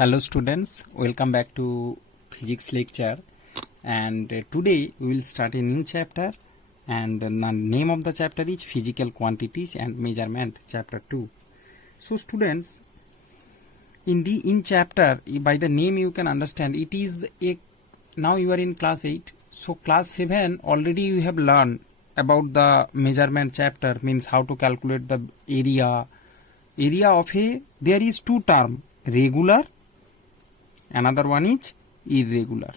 Hello students, welcome back to physics lecture, and today we will start a new chapter, and the name of the chapter is physical quantities and measurement, chapter 2. So students, in chapter, by the name you can understand it is now you are in class 8, so class 7 already you have learned about the measurement chapter, means how to calculate the area of a, there is two term, regular, another one is irregular.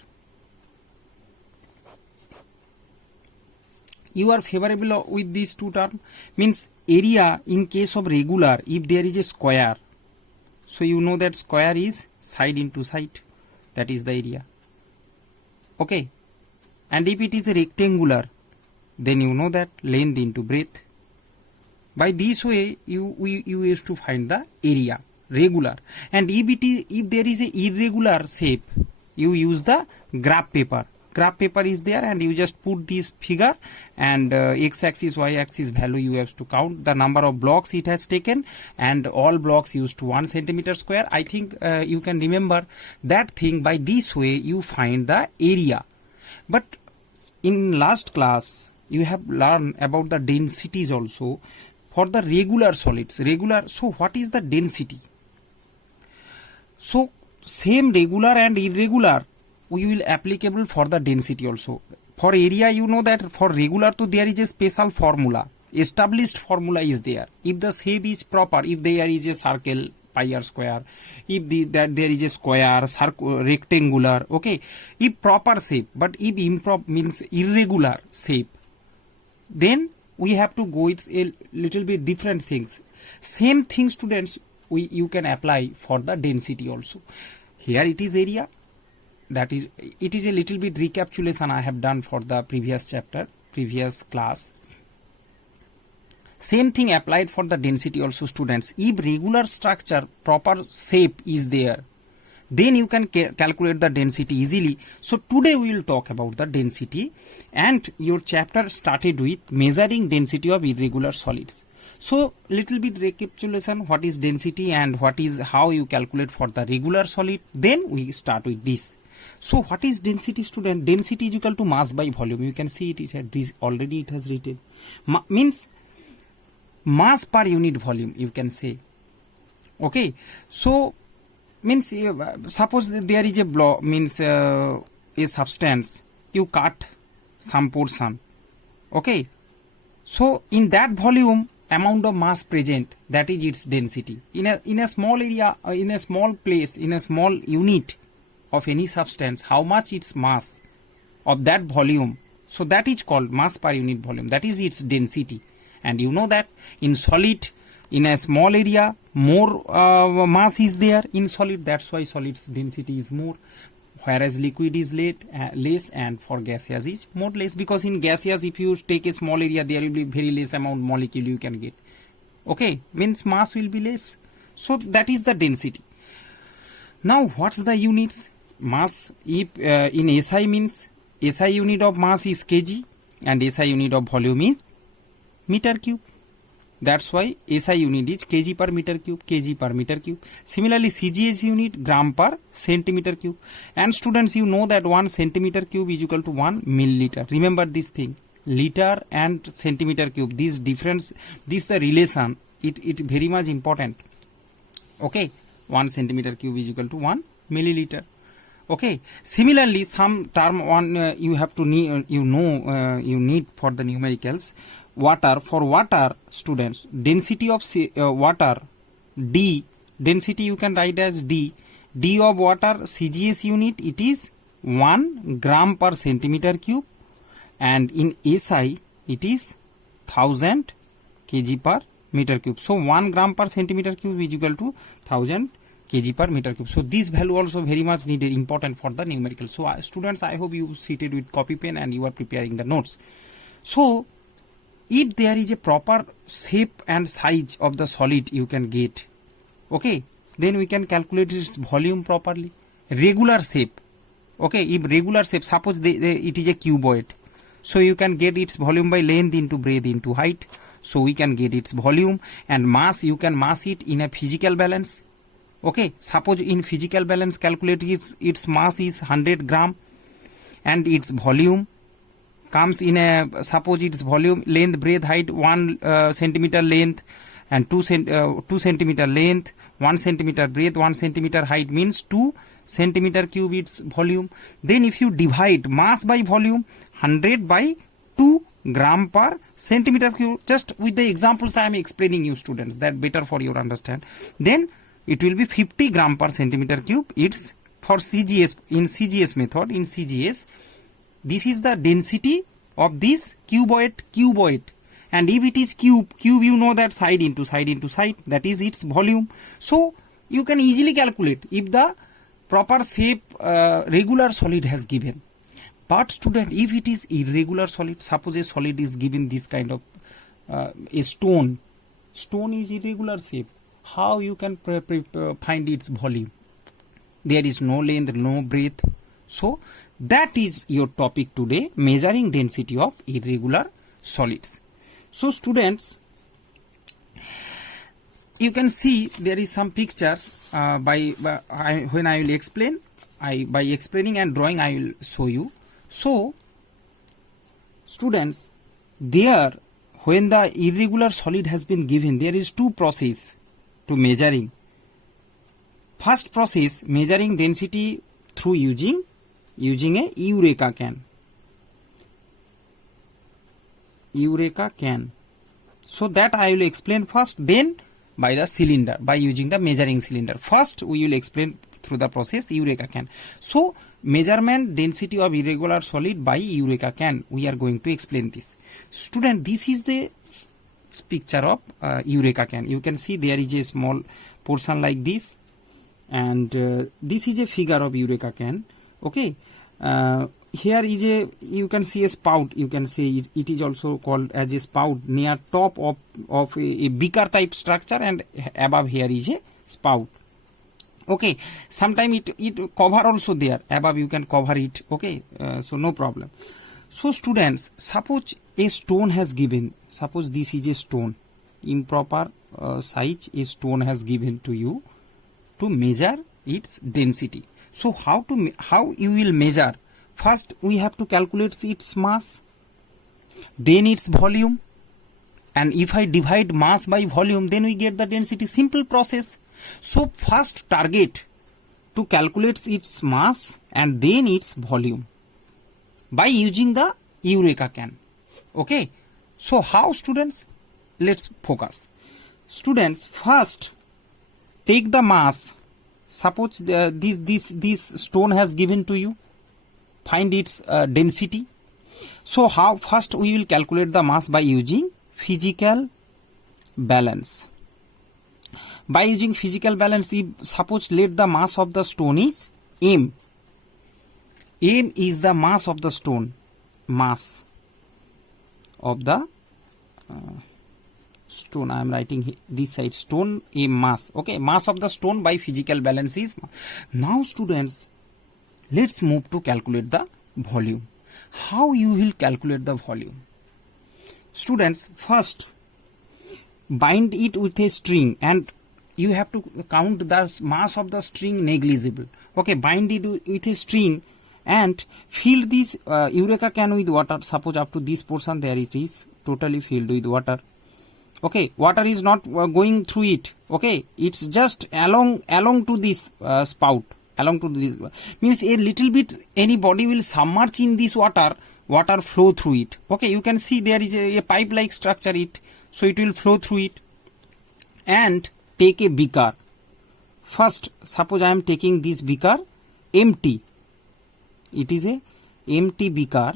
You are favorable with these two terms, means area in case of regular, if there is a square, so you know that square is side into side, that is the area. Okay, and if it is a rectangular, then you know that length into breadth. By this way you used to find the area regular, and if there is a irregular shape, you use the graph paper. Graph paper is there, and you just put this figure, and x-axis, y-axis value you have to count the number of blocks it has taken, and all blocks used to 1 centimeter square. I think you can remember that thing. By this way you find the area. But in last class you have learned about the densities also for the regular solids. So what is the density? So same regular and irregular we will applicable for the density also. For area, you know that for regular to there is a special formula, established formula is there. If the shape is proper, if there is a circle, pi r square, if that there is a square, rectangular, okay, if proper shape, but if improper means irregular shape, then we have to go with a little bit different things. Same thing students, you can apply for the density also. Here it is area, that is, it is a little bit recapitulation I have done for the previous chapter, previous class. Same thing applied for the density also students. If regular structure, proper shape is there, then you can calculate the density easily. So today we will talk about the density, and your chapter started with measuring density of irregular solids. So little bit recapitulation, what is density and what is how you calculate for the regular solid. Then we start with this. So what is density student? Density is equal to mass by volume. You can see it is already it has written. Means mass per unit volume, you can say. Okay, so means suppose there is a block, means a substance, you cut some portion, okay, so in that volume amount of mass present, that is its density. In a small area, in a small place, in a small unit of any substance, how much its mass of that volume, so that is called mass per unit volume, that is its density. And you know that in solid, in a small area, more mass is there in solid, that's why solid's density is more, whereas liquid is less, and for gaseous is more less, because in gaseous if you take a small area there will be very less amount molecule you can get, okay, means mass will be less. So that is the density. Now what's the units? Mass, if in SI means SI unit of mass is kg and SI unit of volume is meter cube. That's why SI unit is kg per meter cube, kg per meter cube. Similarly, CGS unit gram per centimeter cube. And students, you know that 1 centimeter cube is equal to 1 milliliter. Remember this thing, liter and centimeter cube. This difference, this the relation. It very much important. Okay, 1 centimeter cube is equal to 1 milliliter. Okay. Similarly, some term one you have to need, you need for the numericals. Water, for water students, density of water, D, density you can write as D of water, CGS unit, it is 1 gram per centimeter cube, and in SI it is 1000 kg per meter cube. So 1 gram per centimeter cube is equal to 1000 kg per meter cube. So this value also very much needed, important for the numerical. So students, I hope you seated with copy pen and you are preparing the notes. So if there is a proper shape and size of the solid you can get, okay, then we can calculate its volume properly. Regular shape, okay, if regular shape, suppose it is a cuboid, so you can get its volume by length into breadth into height. So we can get its volume, and mass, you can mass it in a physical balance. Okay, suppose in physical balance calculate its mass is 100 gram and its volume comes in a, suppose its volume, length, breadth, height 1 centimeter length and 2 centimeter length, 1 centimeter breadth, 1 centimeter height means 2 centimeter cube its volume. Then if you divide mass by volume, 100 by 2 gram per centimeter cube, just with the examples I am explaining you students, that better for your understand. Then it will be 50 gram per centimeter cube. It's for CGS, in CGS method, in CGS, this is the density of this cuboid. And if it is cube you know that side into side, that is its volume. So you can easily calculate if the proper shape regular solid has given. But student, if it is irregular solid, suppose a solid is given this kind of a stone is irregular shape, how you can find its volume? There is no length, no breadth. So that is your topic today, measuring density of irregular solids. So students, you can see there is some pictures when I will explain, by explaining and drawing I will show you. So students, there when the irregular solid has been given, there is two process to measuring. First process, measuring density through using a Eureka can. So that I will explain first, then by the cylinder, by using the measuring cylinder. First we will explain through the process Eureka can. So measurement density of irregular solid by Eureka can, we are going to explain this. Student, this is the picture of Eureka can. You can see there is a small portion like this, and this is a figure of Eureka can. Okay, here is a, you can see a spout, you can say it is also called as a spout near top of a beaker type structure, and above here is a spout. Okay, sometime it cover also there, above you can cover it. Okay, so no problem. So students, suppose a stone has given, suppose this is a stone, improper size a stone has given to you to measure its density. So how you will measure? First we have to calculate its mass, then its volume, and if I divide mass by volume, then we get the density. Simple process. So first target to calculate its mass and then its volume by using the Eureka can. Okay, so how students? Let's focus. Students, first take the mass. Suppose this stone has given to you, find its density. So how? First we will calculate the mass by using physical balance. By using physical balance, if suppose let the mass of the stone is m. M is the mass of the stone. Mass of the stone. I am writing this side, stone m mass. Okay, mass of the stone by physical balance is. Now students, let's move to calculate the volume. How you will calculate the volume? Students, first bind it with a string, and you have to count the mass of the string negligible. Okay, bind it with a string and fill this Eureka can with water. Suppose up to this portion there it is totally filled with water. Okay, water is not going through it. Okay, it's just along to this spout. Along to this means a little bit any body will submerge in this water flow through it. Okay, you can see there is a pipe like structure it, so it will flow through it. And take a beaker. First suppose I am taking this beaker empty. It is a empty beaker,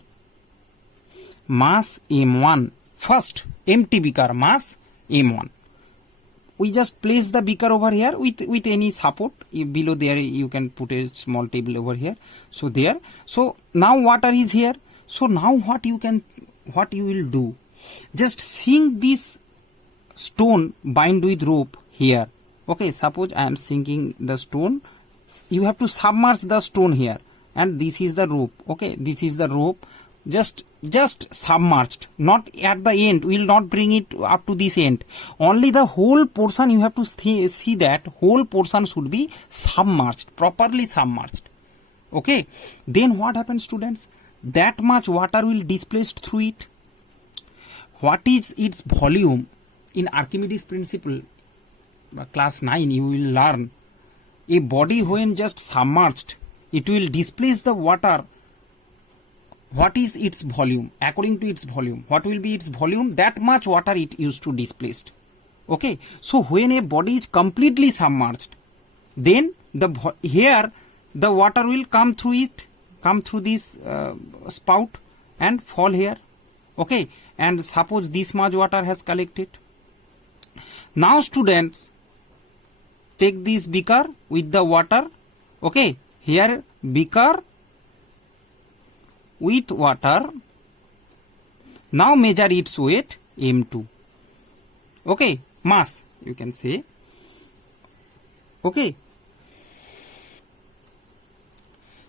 mass m1. First empty beaker, mass m1. We just place the beaker over here with any support. Below there you can put a small table over here. So there. So now water is here. So now what you will do? Just sink this stone, bind with rope here. Okay, suppose I am sinking the stone. You have to submerge the stone here, and this is the rope. Okay, this is the rope. Just just submerged, not at the end, we will not bring it up to this end, only the whole portion you have to see that whole portion should be submerged, properly submerged. Okay, then what happens, students? That much water will displaced through it. What is its volume? In Archimedes principle, class 9 you will learn, a body when just submerged, it will displace the water. What is its volume? According to its volume, what will be its volume? That much water it used to displaced. Okay, so when a body is completely submerged, then here the water will come through it, come through this spout and fall here. Okay, and suppose this much water has collected. Now students, take this beaker with the water. Okay, here beaker with water. Now measure its weight, M2. Okay, mass you can say. Okay,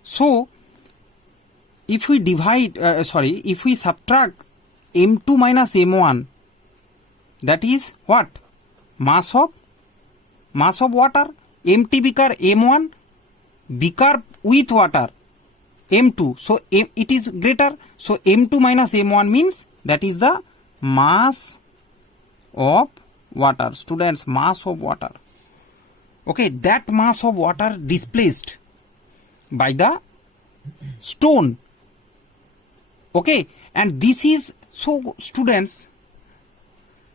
so if we divide, if we subtract M2 minus M1, that is what? Mass of water. Empty beaker M1, beaker with water M2, so it is greater, so M2 minus M1 means that is the mass of water. Students, mass of water. Okay, that mass of water displaced by the stone. Okay, and this is, so students,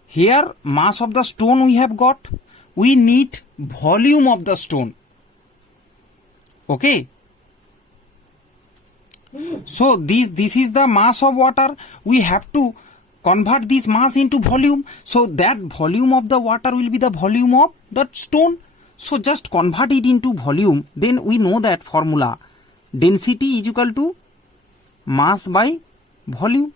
here mass of the stone we have got, we need volume of the stone. Okay, so this is the mass of water. We have to convert this mass into volume, so that volume of the water will be the volume of the stone. So just convert it into volume, then we know that formula, density is equal to mass by volume.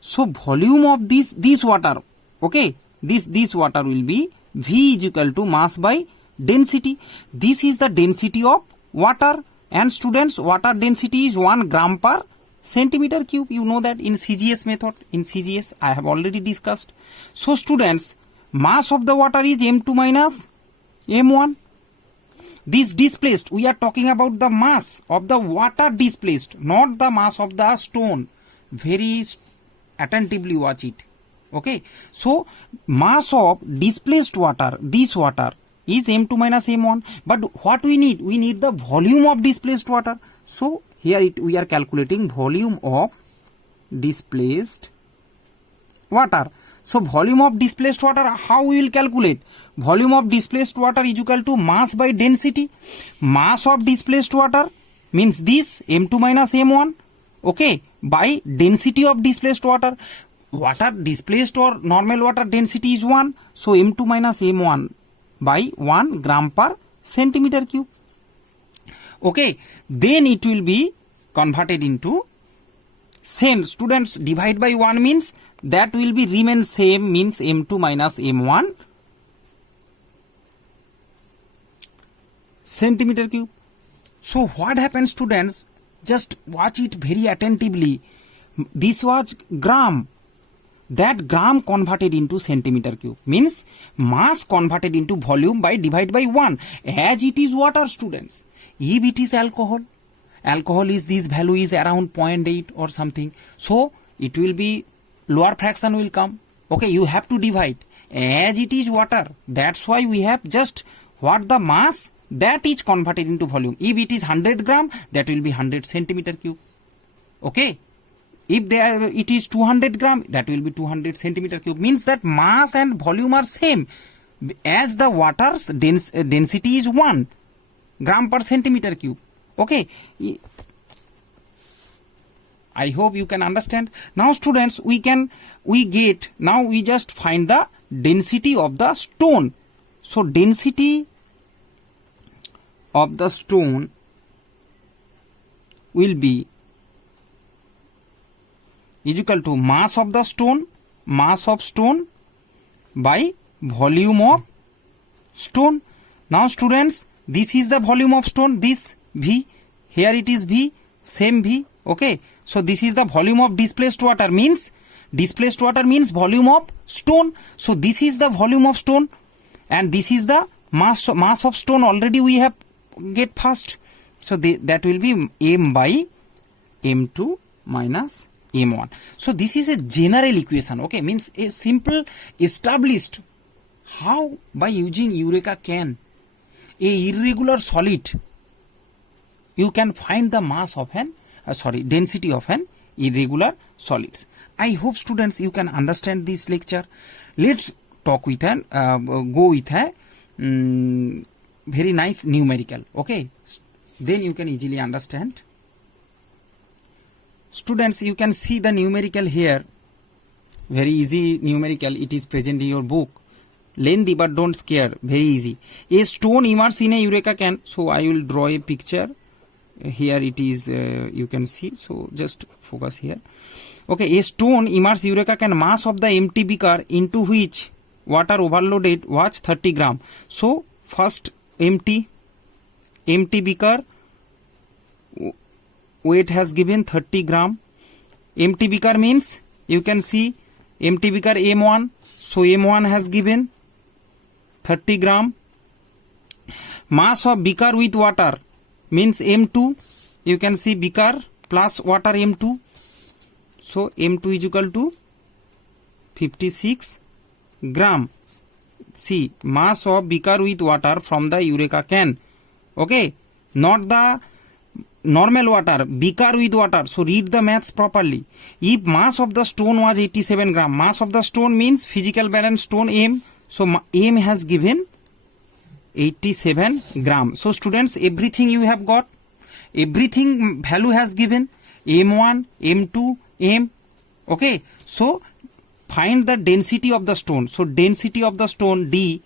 So volume of this water, okay, this water will be V is equal to mass by density. This is the density of water, and students, water density is 1 gram per centimeter cube. You know that in CGS method, in CGS I have already discussed. So students, mass of the water is M2 minus M1. This displaced, we are talking about the mass of the water displaced, not the mass of the stone. Very attentively watch it. Okay, so mass of displaced water, this water is M2 minus M1, but what we need? We need the volume of displaced water. So here we are calculating volume of displaced water. So volume of displaced water, how we will calculate? Volume of displaced water is equal to mass by density. Mass of displaced water means this M2 minus M1, okay, by density of displaced water. Water displaced or normal water density is 1, so M2 minus M1 by 1 gram per centimeter cube. Okay, then it will be converted into same. Students, divide by 1 means that will be remain same, means M2 minus M1 centimeter cube. So what happens, students? Just watch it very attentively. This was gram. That gram converted into centimeter cube means mass converted into volume by divide by 1. As it is water, students. If it is alcohol is, this value is around 0.8 or something. So it will be lower fraction will come. Okay, you have to divide. As it is water, that's why we have just what the mass that is converted into volume. If it is 100 gram, that will be 100 centimeter cube. Okay. If it is 200 gram, that will be 200 centimeter cube. Means that mass and volume are same. As the water's density is 1 gram per centimeter cube. Okay. I hope you can understand. Now students, we just find the density of the stone. So density of the stone will be is equal to mass of the stone by volume of stone. Now students, this is the volume of stone, this V, here it is V, same V, okay. So this is the volume of displaced water, means volume of stone. So this is the volume of stone, and this is the mass of stone. Already we have get first. So that will be m by m2 minus m1. So this is a general equation, okay, means a simple established how by using Eureka can a irregular solid you can find the mass of an density of an irregular solids. I hope students you can understand this lecture. Let's talk with an go with a very nice numerical, okay, then you can easily understand. Students, you can see the numerical here, very easy numerical, it is present in your book, lengthy but don't scare, very easy. A stone immersed in a Eureka can, so I will draw a picture here, it is you can see, so just focus here. Okay, a stone immersed Eureka can, mass of the empty beaker into which water overloaded was 30 gram. So first empty beaker, weight has given 30 gram. Empty beaker means you can see empty beaker M1, so M1 has given 30 gram. Mass of beaker with water means M2, you can see beaker plus water M2, so M2 is equal to 56 gram. See, mass of beaker with water from the Eureka can, okay, not the normal water, beaker with water. So read the maths properly. If mass of the stone was 87 gram, mass of the stone means physical balance stone M, so M has given 87 gram. So students, everything you have got, everything value has given, M1, M2, M, okay. So find the density of the stone. So density of the stone D,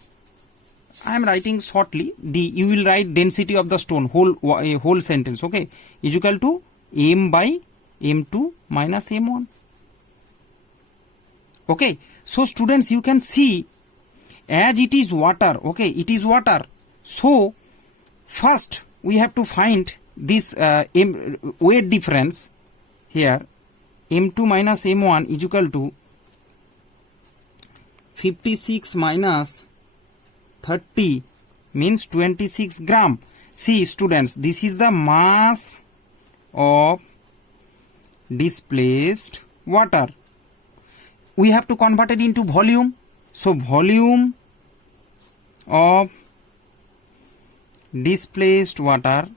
I am writing shortly, D, you will write density of the stone, whole sentence, okay, is equal to M by M2 minus M1. Okay, so students, you can see as it is water, okay, it is water. So first we have to find this weight difference here, M2 minus M1 is equal to 56 minus 30 means 26 gram. See students, this is the mass of displaced water. We have to convert it into volume. So volume of displaced water,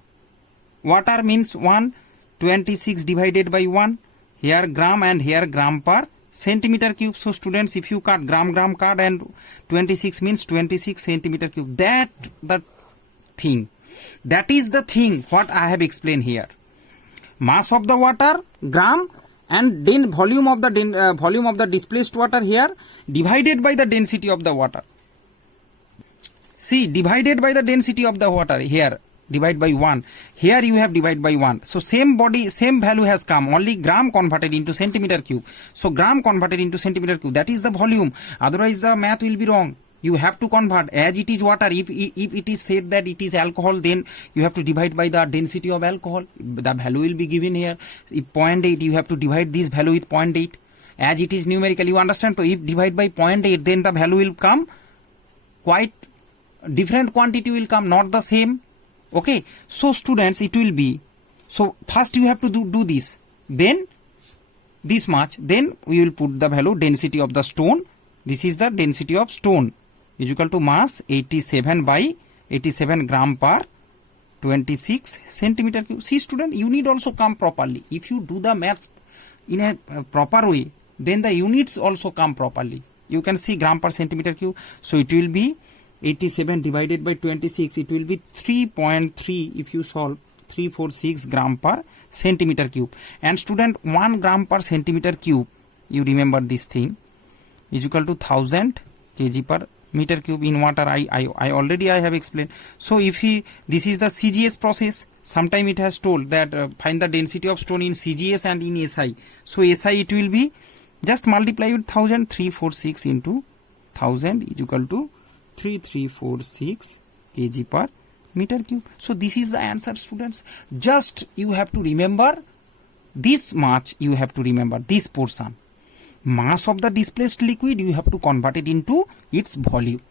water means 1, 26 divided by 1, here gram and here gram per centimeter cube. So students, if you cut gram cut and 26 means 26 centimeter cube. That is the thing what I have explained here. Mass of the water gram, and then volume of the displaced water here divided by the density of the water. See, divided by the density of the water here, divide by 1, here you have divide by 1. So same value has come, only gram converted into centimeter cube. So gram converted into centimeter cube, that is the volume, otherwise the math will be wrong. You have to convert as it is water. If it is said that it is alcohol, then you have to divide by the density of alcohol, the value will be given here. If 0.8, you have to divide this value with 0.8 as it is numerical, you understand. So if divide by 0.8, then the value will come quite different, quantity will come, not the same. Okay, so students, it will be, so first you have to do this, then this much, then we will put the value density of the stone. This is the density of stone is equal to mass 87 by 87 gram per 26 centimeter cube. See student, you need also come properly. If you do the maths in a proper way, then the units also come properly. You can see gram per centimeter cube. So it will be 87 divided by 26, it will be 3.3 if you solve, 346 gram per centimeter cube. And student, 1 gram per centimeter cube, you remember this thing, is equal to 1000 kg per meter cube in water. I already have explained. So if this is the CGS process, sometime it has told that find the density of stone in CGS and in SI. So SI it will be just multiply with 1000, 346 into 1000 is equal to 3346 kg per meter cube. So this is the answer students. Just you have to remember this much you have to remember, this portion. Mass of the displaced liquid, you have to convert it into its volume.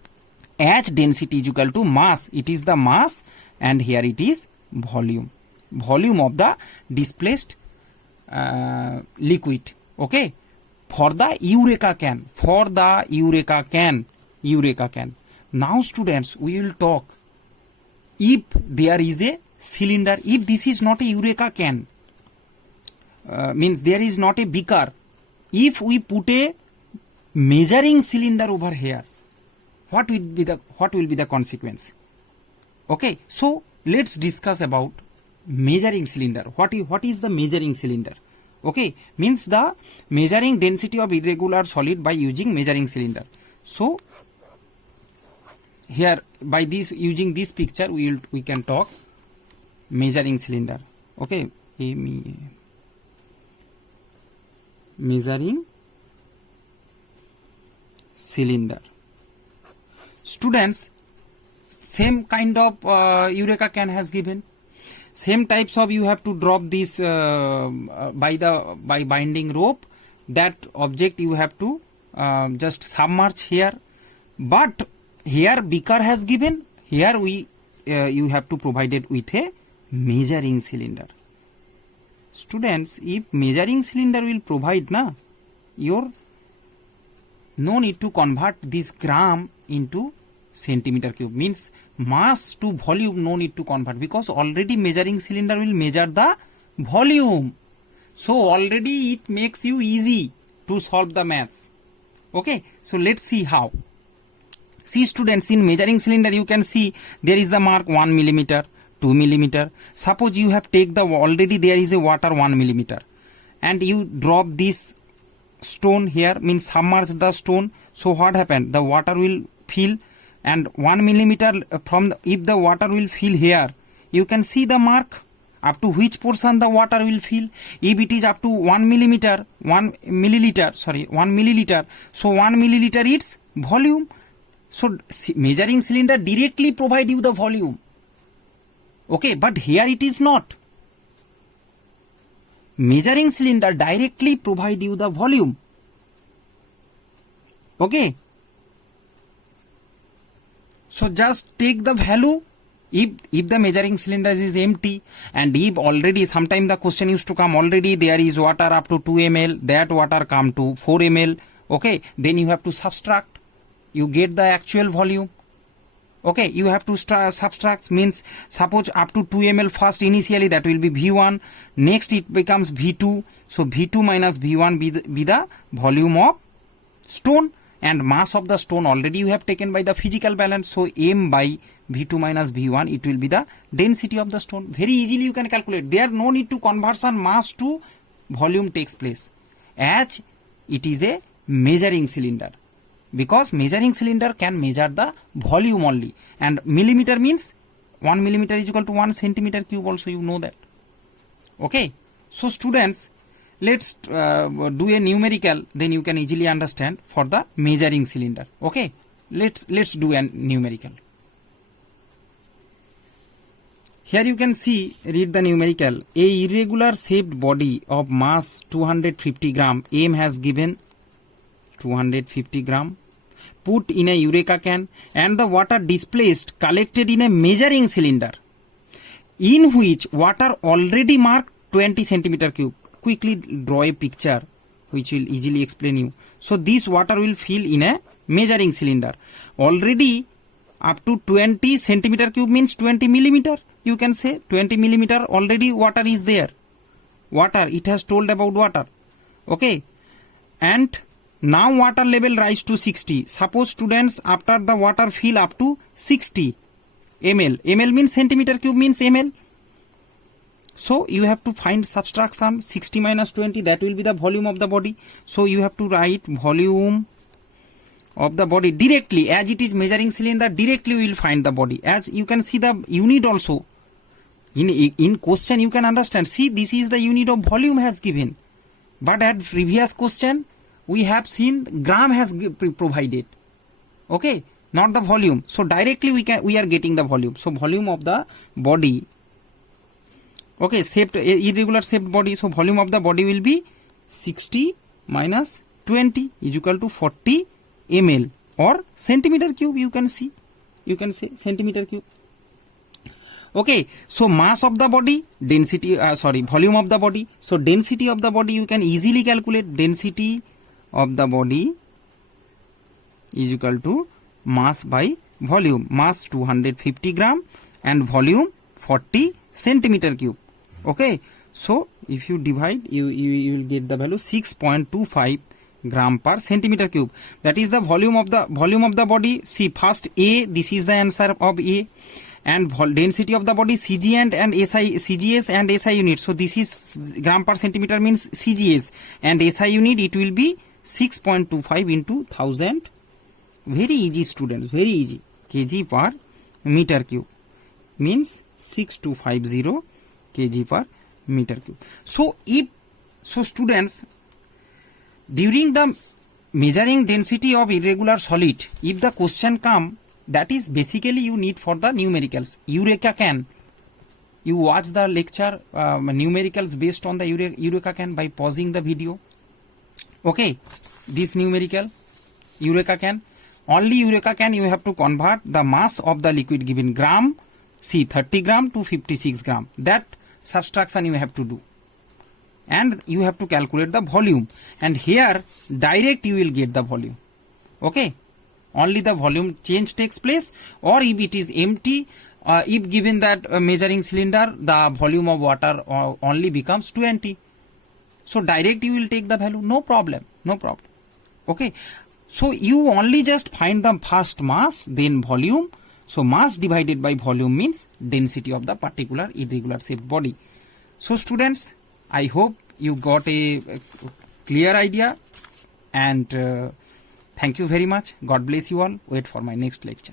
As density is equal to mass, it is the mass, and here it is volume. Volume of the displaced liquid. Okay. For the Eureka can. For the Eureka can. Eureka can. Now students, we will talk. If there is a cylinder, if this is not a Eureka can, means there is not a beaker. If we put a measuring cylinder over here, what will be the consequence? Okay, so let's discuss about measuring cylinder. What is the measuring cylinder? Okay, means the measuring density of irregular solid by using measuring cylinder. So here by this, using this picture, we can talk measuring cylinder. Okay, measuring cylinder. Students, same kind of Eureka can has given. Same types of, you have to drop this by binding rope. That object you have to just submerge here. But here beaker has given. Here you have to provide it with a measuring cylinder. Students, if measuring cylinder will provide your no need to convert this gram into centimeter cube, means mass to volume, no need to convert, because already measuring cylinder will measure the volume. So already it makes you easy to solve the maths. Okay, so let's see how. See students, in measuring cylinder you can see there is the mark 1 millimeter, 2 millimeter. Suppose you have take the, already there is a water 1 millimeter, and you drop this stone here, means submerge the stone. So what happened? The water will fill, and 1 millimeter from the, if the water will fill here, you can see the mark up to which portion the water will fill. If it is up to 1 millimeter, 1 milliliter, so 1 milliliter is volume. So measuring cylinder directly provide you the volume. Okay, but here it is not. Measuring cylinder directly provide you the volume. Okay. So just take the value if the measuring cylinder is empty, and if already sometime the question used to come, already there is water up to 2 ml, that water come to 4 ml. Okay, then you have to subtract, you get the actual volume. Okay, you have to subtract, means suppose up to 2 ml first initially, that will be V1, next it becomes V2, so V2 minus V1 be the volume of stone, and mass of the stone already you have taken by the physical balance, so M by V2 minus V1, it will be the density of the stone. Very easily you can calculate. There no need to conversion, mass to volume takes place, as it is a measuring cylinder, because measuring cylinder can measure the volume only, and millimeter means 1 millimeter is equal to 1 centimeter cube, also you know that. Okay, so students, let's do a numerical, then you can easily understand for the measuring cylinder. Okay, let's do a numerical. Here you can see, read the numerical. A irregular shaped body of mass 250 gram, M has given 250 gram, put in a Eureka can, and the water displaced collected in a measuring cylinder, in which water already marked 20 centimeter cube. Quickly draw a picture which will easily explain you. So this water will fill in a measuring cylinder. Already up to 20 centimeter cube means 20 millimeter. You can say 20 millimeter already water is there. Water, it has told about water. Okay. And now water level rise to 60. Suppose students, after the water fill up to 60 ml. ml means centimeter cube means ml. So you have to find subtraction, 60 minus 20, that will be the volume of the body. So you have to write volume of the body directly, as it is measuring cylinder, directly we will find the body. As you can see the unit also. In question you can understand. See, this is the unit of volume has given. But at previous question, we have seen gram has provided. Okay, not the volume. So directly we are getting the volume. So volume of the body Okay, shaped irregular shaped body, so volume of the body will be 60 minus 20 is equal to 40 ml or centimeter cube. You can say centimeter cube. Okay, so mass of the body, density, volume of the body. So density of the body you can easily calculate. Density of the body is equal to mass by volume. Mass 250 gram and volume 40 centimeter cube. Okay, so if you divide, you will get the value 6.25 gram per centimeter cube. That is the volume of the body. See, first A, this is the answer of A, and density of the body CG and SI, CGS and SI unit. So this is gram per centimeter means CGS, and SI unit it will be 6.25 into 1000. Very easy, students, very easy. Kg per meter cube means 6250 kg per meter cube. So students, during the measuring density of irregular solid, if the question come, that is basically you need for the numericals. Eureka can. You watch the lecture numericals based on the Eureka can by pausing the video. Okay, this numerical Eureka can. Only Eureka can you have to convert the mass of the liquid given gram, see 30 gram to 56 gram. That subtraction you have to do. And you have to calculate the volume. And here direct you will get the volume. Okay. Only the volume change takes place, or if it is empty, if given that measuring cylinder, the volume of water only becomes 20. So direct you will take the value, no problem. Okay, so you only just find the first mass, then volume. So mass divided by volume means density of the particular irregular shaped body. So students, I hope you got a clear idea, and thank you very much. God bless you all. Wait for my next lecture.